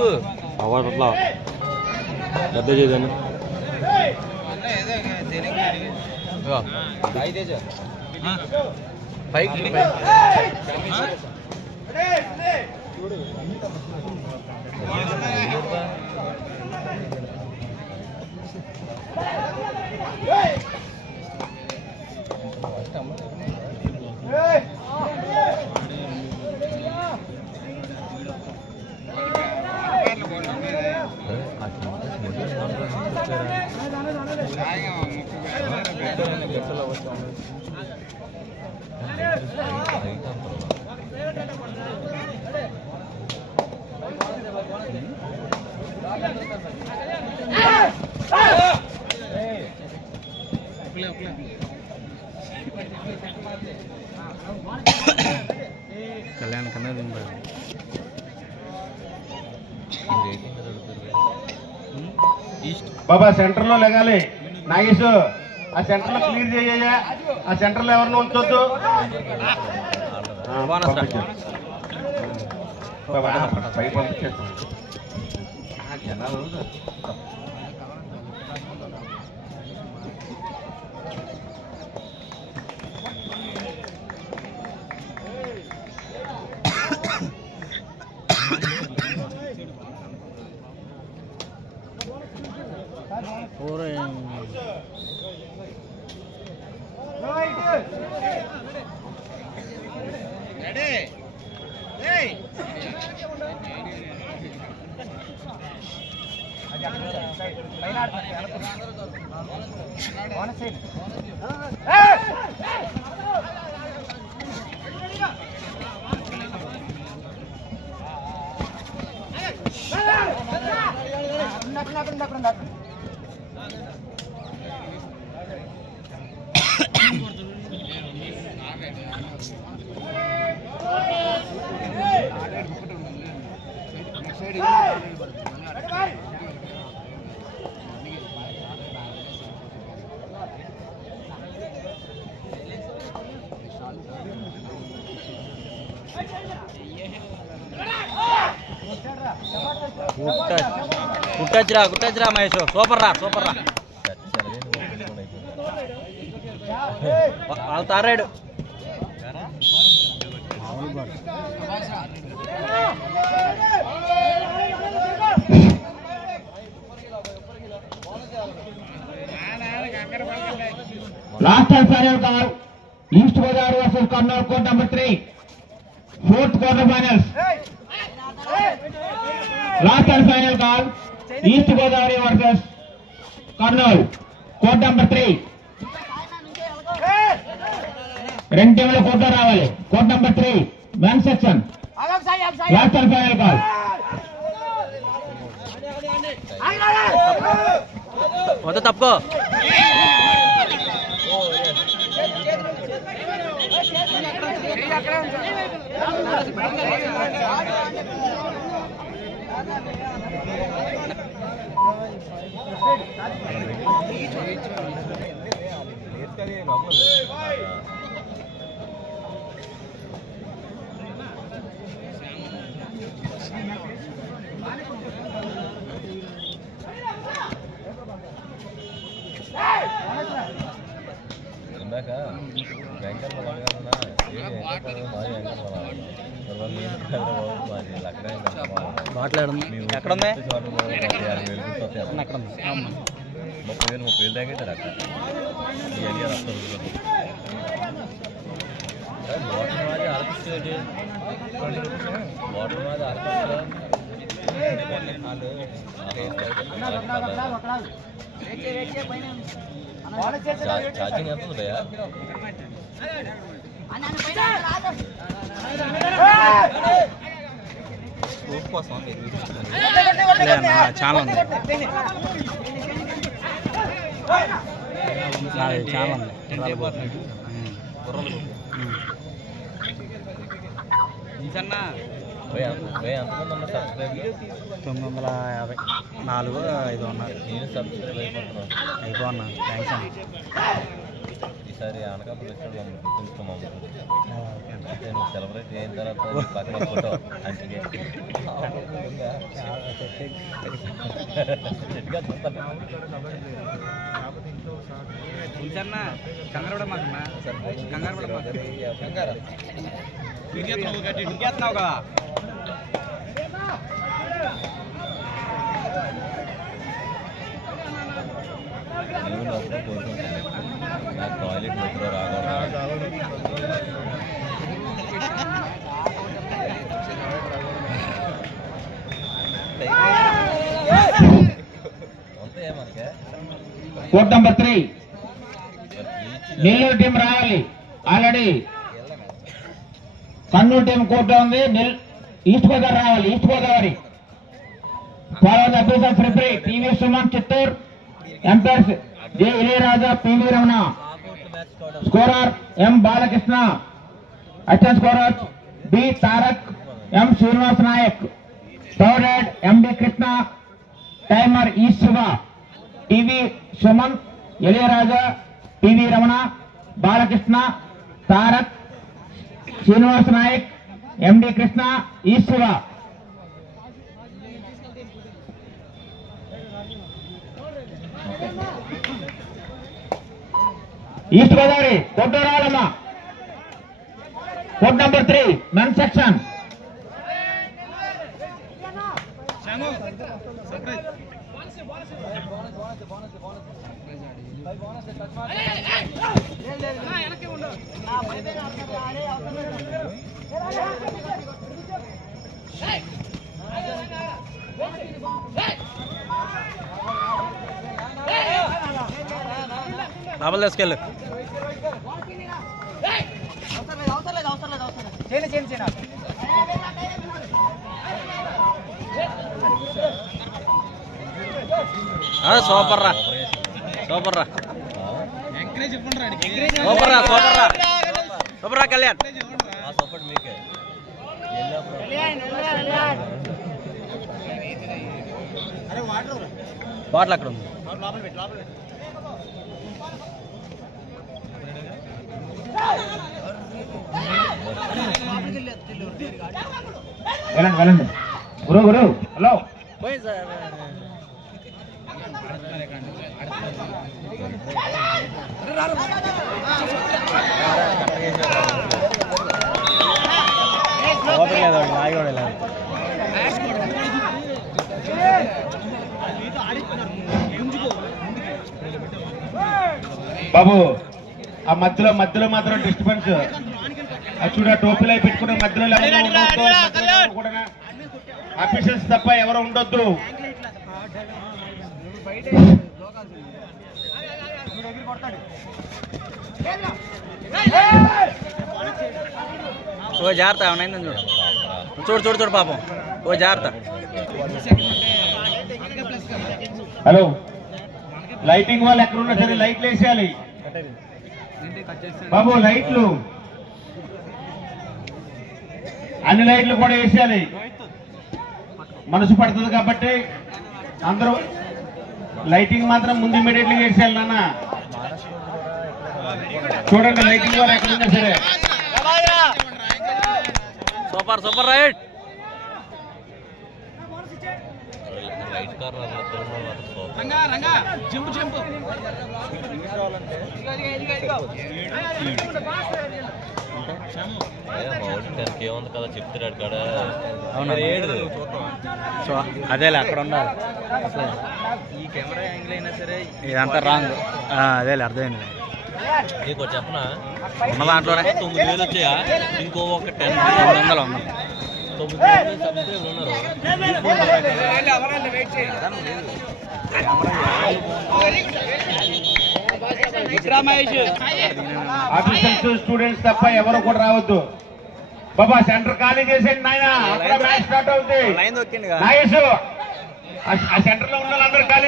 తిప్పు అట్లా పెద్ద చేద్దాను పైకి కళ్యాణ కన్నా బాబా సెంటర్ లో లెగాలి నాగేష్ ఆ సెంటర్ లో క్లియర్ చేయ్యా ఆ సెంటర్ లో ఎవరిని ఉంచొద్దు పై పంపించేస్తాం జనాలు కుట్టచ్చురా మహేష్ సూపర్ రా వాళ్ళు తారాడు last and final call East Godavari versus Kurnool court number 3 4th quarter finals last and final call East Godavari versus Kurnool court number 3 రెండు టీంల కోర్టు రావాలి court number 3 men section last and final call వద్ద తప్పుకో మాట్లాడు ఎక్కడుంది 30,000 తగ్గుతారు అక్కడ ఈ ఏరియా వాటర్ మాది ఆర్కిస్ట్రేట్ వాటర్ మాది ఛార్జింగ్ ఎంత ఉందయా చాలా ఉంది చాలా ఉంది 950 4 5 ఉన్నారు. నేను సబ్స్క్రైబ్ అయిపోతున్నాను. అయిపోన్నా థ్యాంక్స్ అండి. ఈసారి అనకాపల్లి వచ్చాడు మమ్మల్ని గుర్తుంచుకో మమ్మల్ని అంటే నువ్వు సెలబ్రేట్ అయిన తర్వాత పక్కన ఫోటో అంటే కంగారు కదా దేవుడు అప్పుడే కోరుకుంటాను నాకు టాయిలెట్ నిద్ర రాకూడదు ఉంటాయా మనకే కోర్ట్ నెంబర్ 3 నెల్లూరు టీం రావాలి. ఆల్రెడీ కర్నూలు టీం కోర్టులో ఉంది. ఈస్ట్ గోదావరి రావాలి. East Godavari following officers referee TV Suman Chittoor, umpires J Ilaiyaraaja, PV Ramana, scorer M Balakrishna, assistant scorers B Tarak, M Srinivas Nayak, third head MD Krishna, timer E Shiva, TV Suman, Ilaiyaraaja, PV Ramana, Balakrishna, Tarak, Srinivas Nayak, MD Krishna, E Shiva. East Godavari court రావాలమ్మా. Court number 3 men section. Double తీసుకెళ్ళు super రా super రా super రా super రా super రా కళ్యాణ్ ఆ support మీకే bottle అక్కడ ఉంది. వెళ్ళండి వెళ్ళండి. గురు గురు హలో. బాబు ఆ మధ్యలో మాత్రం డిస్టర్బెన్స్. చూడ టోపీలు అయి పెట్టుకునే మధ్యలో ఆఫీసర్స్ తప్ప ఎవరు ఉండొద్దు. ఓ జాగ్రత్త ఏమైందని చూడు చూడు చూడు చూడు పాపం. ఓ జాగ్రత్త. హలో లైటింగ్ వాళ్ళు ఎక్కడున్నా సరే లైట్లు వేసేయాలి బాబు. లైట్లు అన్ని లైట్లు కూడా వేసేయాలి. మనసు పడుతుంది కాబట్టి అందరూ లైటింగ్ మాత్రం ముందు ఇమీడియట్లీ వేసేయాలి నాన్న. చూడండి లైటింగ్ వాళ్ళు ఎక్కడున్నా సరే. Super super right. Light car ఏముంది కదా చెప్తాడు కాడ. అవునా సో అదేలే అక్కడ ఉండాలి. ఈ కెమెరా యాంగిల్ అయినా సరే ఇదంతా రాంగ్. అదేలే అర్థమైంది. నీకు చెప్పనా ఉన్న దాంట్లోనే 9,000 వచ్చాయా? ఇంకో ఒక 10,900 ఉన్నాయి. 9,000 సబ్స్క్రైబర్లు ఉన్నారు. ఆఫీసర్స్ స్టూడెంట్స్ తప్ప ఎవరు కూడా రావద్దు బాబా. సెంటర్ ఖాళీ చేసేయండి నాయన. అక్కడ మ్యాచ్ స్టార్ట్ అవుతుంది. లైన్ దొక్కింది నాగేశ్ ఆ సెంటర్ లో ఉన్న వాళ్ళందరూ ఖాళీ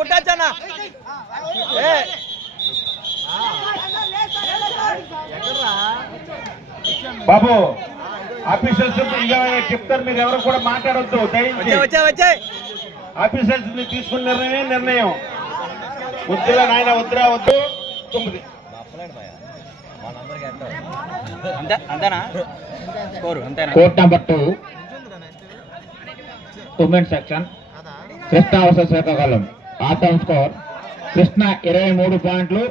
గుట్టచ్చనా బాబు. ఆఫీసర్స్ చెప్తారు, మీరు ఎవరు కూడా మాట్లాడొద్దు దయచేసి. వచ్చాయి. ఆఫీసర్స్ తీసుకున్న నిర్ణయం వద్దురా నాయన, వద్దురా వద్దు. 9 అంతేనా స్కోరు అంతేనా? Court number 2 women section Krishna versus Srikakulam. All time score Krishna 23 పాయింట్లు,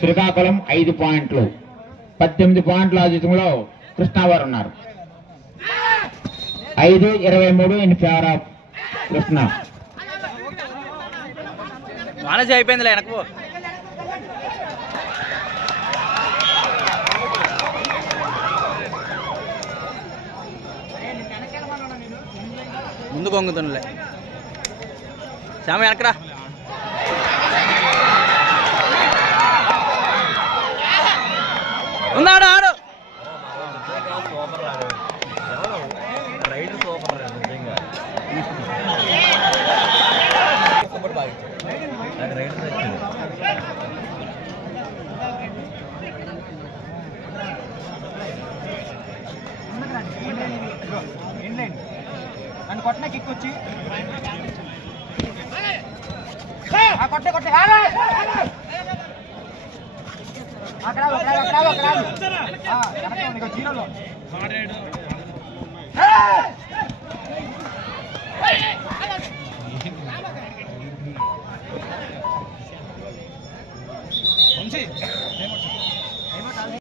శ్రీకాకుళం 5 పాయింట్లు. 18 పాయింట్ల ఆధిక్యంలో కృష్ణ వారు ఉన్నారు. 5-23 in favour of Krishna. Manasi అయిపోయిందిలే వెనక్కు. ముందు కొంగుతుండలే శ్యామ వెనకరా. ఉన్నాడు ఆడు రైడ్ సూపర్ నిజంగా నాకు రైడ్ నచ్చింది. నన్ను కొట్టిన కిక్ వచ్చి కొట్టే కొట్టే జీరోలో వంశీ